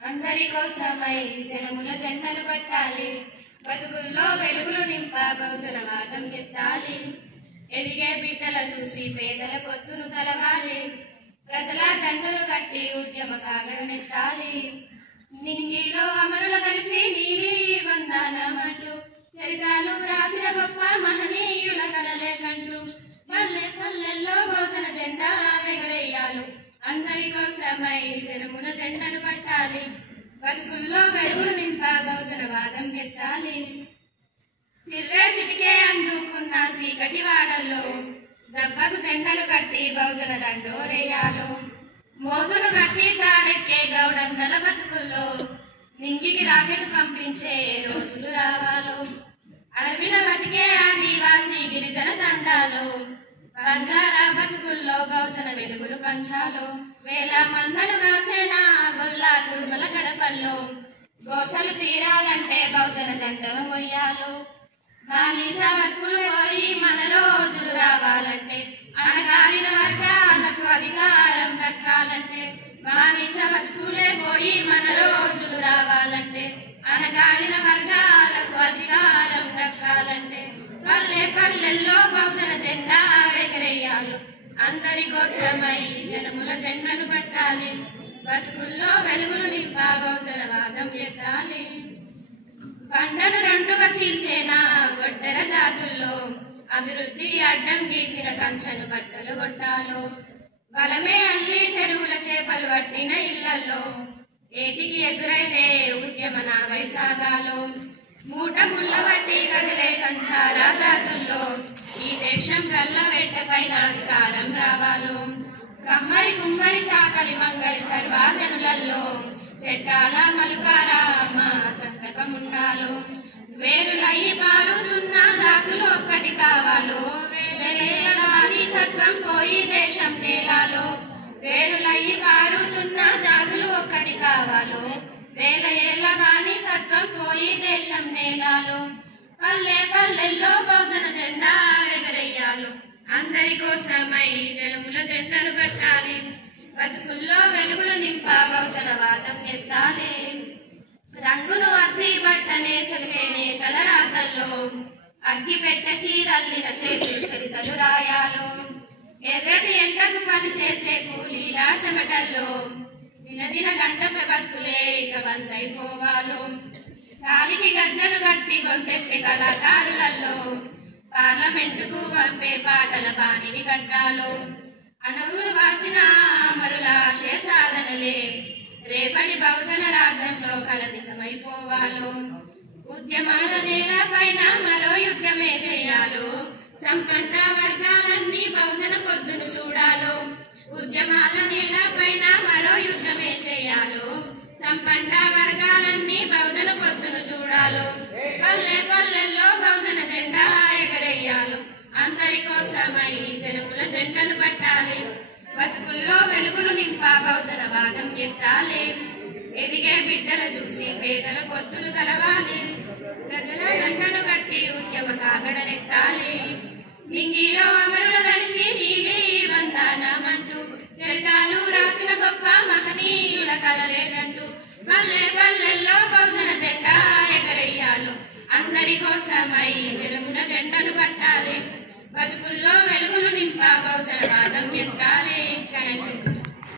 అందరి కోసమై జనముల జెండను పట్టాలి, బతుకుల్లో వెలుగులు నింప బహుజనవాదం ఎత్తాలి. ఎదిగే బిడ్డల చూసి పేదల పొత్తును తలవాలి, ప్రజల దండును గట్టి ఉద్యమ కాగడనెత్తాలి. నింగిలో అమరుల కలిసి నీలి వందనమంటూ చరితాలు రాసిన గొప్ప మహనీయుల కలలే కంటూ పల్లె పల్లెల్లో బహుజన జెండా ఎగరేయాలు. అందరి కోసమై జనముల జెండను పట్టాలి, బతుకుల్లో వెలుగులు నింప బహుజనవాదం ఎత్తాలి. సిర్రే సిటికే అందుకున్న సీకటి వాడల్లో జబ్బకు జెండను కట్టి బహుజన దండోరేయాలు. మోగును గట్టి తాడెక్కే గౌడన్నల బతుకుల్లో నింగికి రాకెట్ పంపించే రోజులు రావాలో. అడవిల బతికే ఆదివాసి గిరిజన తండాలు బంజారా బతుకుల్లో బహుజన వెలుగులు పంచాలో. వేల మందను కాసేనా గొల్లా కురుమల గడపల్లో గోసలు తీరాలంటే బహుజన జెండను మొయ్యాలో. బానిస బతుకులు పోయి మన రోజులు రావాలంటే, అణగారిన వర్గాలకు అధికారం దక్కాలంటే, బానిస బతుకులే పోయి మన రోజులు రావాలంటే, అణగారిన వర్గాలకు అధికారం దక్కాలంటే పల్లె పల్లెల్లో బహుజన జెండా ఎగరేయాలు. అందరి కోసమై జనముల జెండను పట్టాలి, బతుకుల్లో వెలుగులు నింప బహుజనవాదం ఎత్తాలి. పంటను రెండుగా చీల్చేనా ఒడ్డర జాతుల్లో అభివృద్ధికి అడ్డం గీసిన కంచెను బద్దలు కొట్టాలో. బలమే అల్లి చెరువుల చేపలు పట్టిన ఇళ్లలో ఏటికి ఎదురైతే ఉద్యమ నాగై సాగాలో. మూట ముళ్ళ బట్టి కదిలే సంచార జాతుల్లో ఈ దేశం గల్ల వెట్టపైన అధికారం రావాలో. కమ్మరి కుమ్మరి సాకలి మంగలి సర్వాజనులలో చెట్టాల మలుకారా మా సంతకం ఉండాలో. వేరులయ్యి పారుతున్న జాతులు ఒక్కటి కావాలో, వేల బానిసత్వం పోయి దేశం నేలాలో. వేరులయ్యి పారుతున్న జాతులు ఒక్కటి కావాలో, వేల ఏళ్ల బానిసత్వం పోయి దేశం నేలాలో. పల్లె పల్లెల్లో బహుజన జెండా ఎగరేయాలు. అందరి కోసమై జనముల జెండను పట్టాలి, బతుకుల్లో వెలుగులు నింప బహుజనవాదం ఎత్తాలి. రంగును అద్ది బట్టనేస చేనేతల రాతల్లో అగ్గి పెట్ట చీరల్లిన చేతులు చరితలు రాయాలో. ఎర్రటి ఎండకు పని చేసే కూలీల చెమటల్లో దినదిన గంటపై బతుకులే ఇక బందైపోవాలో. గాలికి గజ్జలు గట్టి గొంతెత్తే కళాకారులలో పార్లమెంటుకు పంపే పాటల బాణిని కట్టాలో. అణవులు వాసిన అమరుల ఆశయ సాధనలే రేపటి బహుజన రాజ్యంలో కల నిజమైపోవాలో. ఉద్యమాల నేల పైన మరో యుద్ధమే చేయాలో. సంపన్న వర్గాలన్నీ బహుజన పొద్దును చూడాలో. ఉద్యమాల నేల పైన మరో యుద్ధమే చేయాలో. సంపన్న వర్గాలన్నీ బహుజన పొద్దును చూడాలో. పల్లె పల్లెల్లో బహుజన జెండా ఎగరేయాలు. అందరి కోసమై జనముల జెండను పట్టాలి, బతుకుల్లో వెలుగులు నింప బహుజనవాదం ఎత్తాలి. ఎదిగే బిడ్డల చూసి పేదల పొత్తులు తలవాలి, ప్రజల దండను గట్టి ఉద్యమ కాగడనెత్తాలి. నింగిలో అమరుల కలిసి నీలి వందనమంటూ చరితాలు రాసిన గొప్ప మహనీయుల కలలేనంటూ పల్లె పల్లెల్లో బహుజన జెండా ఎగరేయాలు. అందరి కోసమై జనముల జెండను పట్టాలి, బతుకుల్లో వెలుగులు నింప బహుజనవాదం ఎత్తాలి.